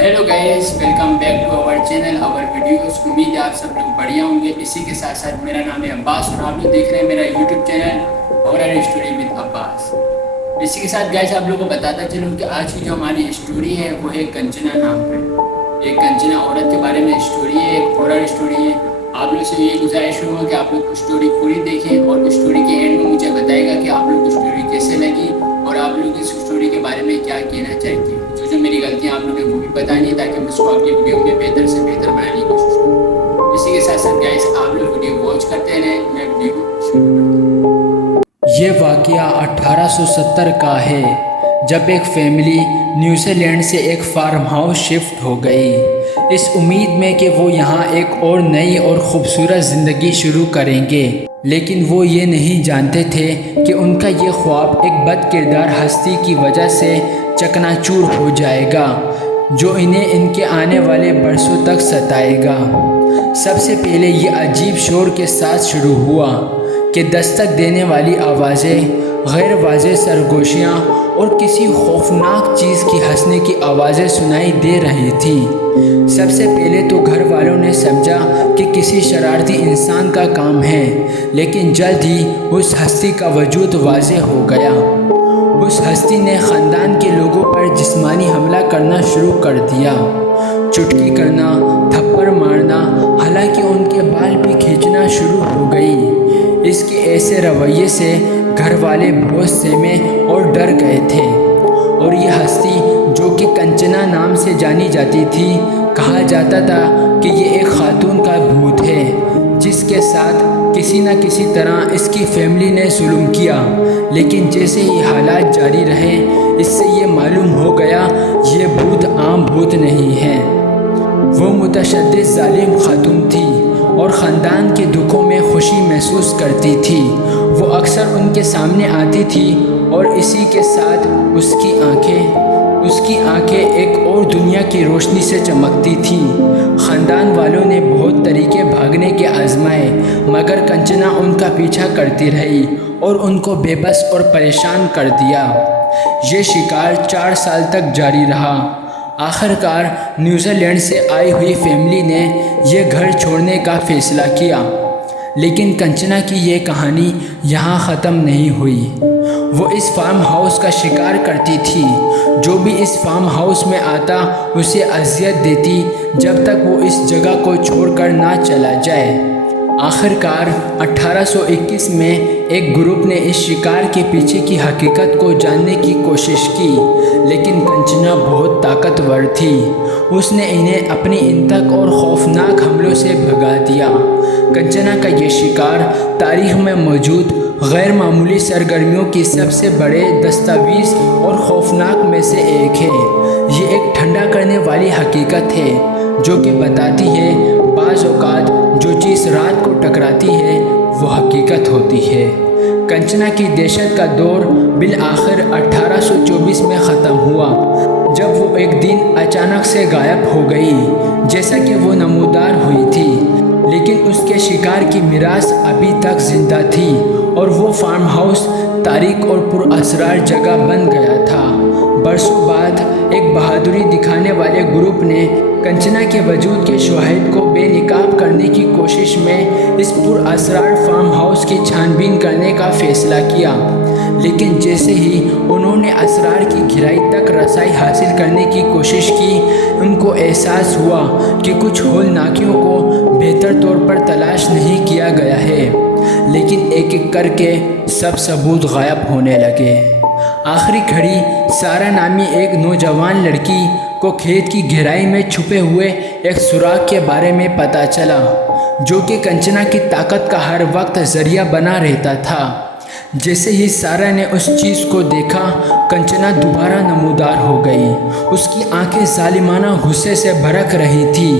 Hello guys, welcome back to our channel our videos. उम्मीद है आप सब लोग बढ़िया होंगे। इसी के साथ साथ मेरा नाम है अब्बास और आप लोग देख रहे हैं मेरा YouTube channel horror story with Abbas. इसी के साथ गाइस आप लोगों को बताता चलूँ कि आज की जो हमारी स्टोरी है वो है कंचना नाम पर। एक कंचना औरत के बारे में स्टोरी है, एक हॉरर स्टोरी है। आप लोग से ये गुजारिश होगा कि आप लोग स्टोरी पूरी देखें और स्टोरी के एंड में मुझे बताएगा कि आप लोग को स्टोरी कैसे लगी और आप लोग इस स्टोरी के बारे में क्या कहना चाहते हैं। जो मेरी गलतियाँ आप लोगों ने वो भी बतानी है ताकि मैं उसको अगली वीडियो में बेहतर से बेहतर बनाने की कोशिश करूँ। इसी के साथ साथ गाइस आप लोग वीडियो वॉच करते रहें। मैं वीडियो को शुरू करता हूँ। ये वाक़या 1870 का है, जब एक फैमिली न्यूजीलैंड से एक फार्म हाउस शिफ्ट हो गई, इस उम्मीद में कि वो यहाँ एक और नई और ख़ूबसूरत ज़िंदगी शुरू करेंगे। लेकिन वो ये नहीं जानते थे कि उनका ये ख्वाब एक बदकिरदार हस्ती की वजह से चकनाचूर हो जाएगा, जो इन्हें इनके आने वाले बरसों तक सताएगा। सबसे पहले ये अजीब शोर के साथ शुरू हुआ कि दस्तक देने वाली आवाज़ें, गैर वाज़ेह सरगोशियाँ और किसी खौफनाक चीज़ की हंसने की आवाज़ें सुनाई दे रही थी। सबसे पहले तो घर वालों ने समझा कि किसी शरारती इंसान का काम है, लेकिन जल्द ही उस हस्ती का वजूद वाज़ेह हो गया। उस हस्ती ने ख़ानदान के लोगों पर जिस्मानी हमला करना शुरू कर दिया, चुटकी करना, थप्पड़ मारना, हालांकि उनके बाल भी खींचना शुरू हो गई। इसके ऐसे रवैये से घर वाले बहुत सहमे और डर गए थे, और ये हस्ती जो कि कंचना नाम से जानी जाती थी, कहा जाता था कि ये एक खातून का भूत है जिसके साथ किसी न किसी तरह इसकी फैमिली ने जुल्म किया। लेकिन जैसे ही हालात जारी रहे, इससे ये मालूम हो गया ये भूत आम भूत नहीं है। वो मुतशद्दिद जालिम खातून थी और ख़ानदान के दुखों में खुशी महसूस करती थी। वो अक्सर उनके सामने आती थी और इसी के साथ उसकी आंखें एक और दुनिया की रोशनी से चमकती थीं। ख़ानदान वालों ने बहुत तरीके भागने के आजमाए, मगर कंचना उनका पीछा करती रही और उनको बेबस और परेशान कर दिया। ये शिकार 4 साल तक जारी रहा। आखिरकार न्यूजीलैंड से आई हुई फैमिली ने यह घर छोड़ने का फ़ैसला किया, लेकिन कंचना की ये कहानी यहाँ ख़त्म नहीं हुई। वो इस फार्म हाउस का शिकार करती थी। जो भी इस फार्म हाउस में आता उसे अजियत देती, जब तक वो इस जगह को छोड़कर ना चला जाए। आखिरकार 1821 में एक ग्रुप ने इस शिकार के पीछे की हकीकत को जानने की कोशिश की, लेकिन कंचना बहुत ताकतवर थी। उसने इन्हें अपनी इंतक और खौफनाक हमलों से भगा दिया। कंचना का ये शिकार तारीख़ में मौजूद गैर मामूली सरगर्मियों की सबसे बड़े दस्तावेज़ और खौफनाक में से एक है। ये एक ठंडा करने वाली हकीकत है जो कि बताती है बाज़ औक़ात जो चीज़ रात को टकराती है वो हकीकत होती है। कंचना की दहशत का दौर बिल आखिर 1824 में ख़त्म हुआ, जब वो एक दिन अचानक से गायब हो गई, जैसा कि वो नमूदार हुई थी। लेकिन उसके शिकार की मिरास अभी तक ज़िंदा थी और वो फार्म हाउस तारीख और पुरअसरार जगह बन गया था। बरसों बाद एक बहादुरी दिखाने वाले ग्रुप ने कंचना के वजूद के शवाहिद को बेनकाब करने की कोशिश में इस पुरअसरार फार्म हाउस की छानबीन करने का फ़ैसला किया। लेकिन जैसे ही उन्होंने असरार की गहराई तक रसाई हासिल करने की कोशिश की, उनको एहसास हुआ कि कुछ होलनाकियों को बेहतर तौर पर तलाश नहीं किया गया है। लेकिन एक एक करके सब सबूत गायब होने लगे। आखिरी घड़ी सारा नामी एक नौजवान लड़की को खेत की गहराई में छुपे हुए एक सुराग के बारे में पता चला, जो कि कंचना की ताकत का हर वक्त ज़रिया बना रहता था। जैसे ही सारा ने उस चीज़ को देखा, कंचना दोबारा नमूदार हो गई। उसकी आंखें जालिमाना गुस्से से भड़क रही थी।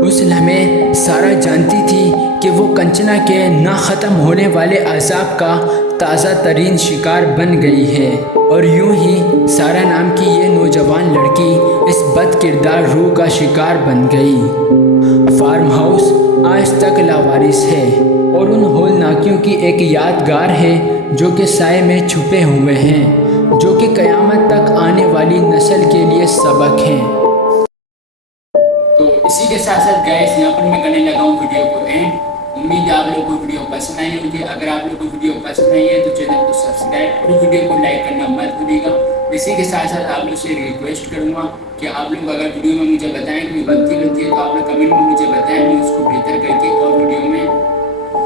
उस लम्हे सारा जानती थी कि वो कंचना के ना ख़त्म होने वाले अज़ाब का ताज़ा तरीन शिकार बन गई है। और यूं ही सारा नाम की ये नौजवान लड़की इस बदकिरदार रूह का शिकार बन गई। फार्म हाउस आज तक लावारिस है और उन होलनाकियों की एक यादगार है जो कि साए में छुपे हुए हैं, जो कि क़यामत तक आने वाली नस्ल के लिए सबक हैं। साथ साथ गाइस यहाँ पर मैं करने लगा हूँ वीडियो को एंड। उम्मीद है आप लोगों को वीडियो पसंद आई होगी। अगर आप लोगों को वीडियो पसंद आई है तो चैनल को सब्सक्राइब और वीडियो को लाइक करना मत भूलिएगा। इसी के साथ साथ आप लोग से रिक्वेस्ट करूँगा कि आप लोग अगर वीडियो में मुझे बताएं कोई गलती है तो आप लोग कमेंट में मुझे बताएं, मैं उसको बेहतर करके और वीडियो में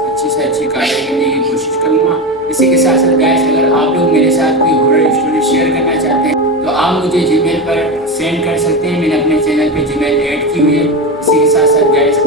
अच्छी से अच्छी कार्य करने की कोशिश करूँगा। इसी के साथ साथ गाइस अगर आप लोग मेरे साथ कोई हॉरर स्टोरी शेयर करना चाहते हैं तो आप मुझे जीमेल पर सेंड कर सकते हैं। मैंने अपने चैनल पे जीमेल ऐड की हुई है। इसी के साथ साथ गाइस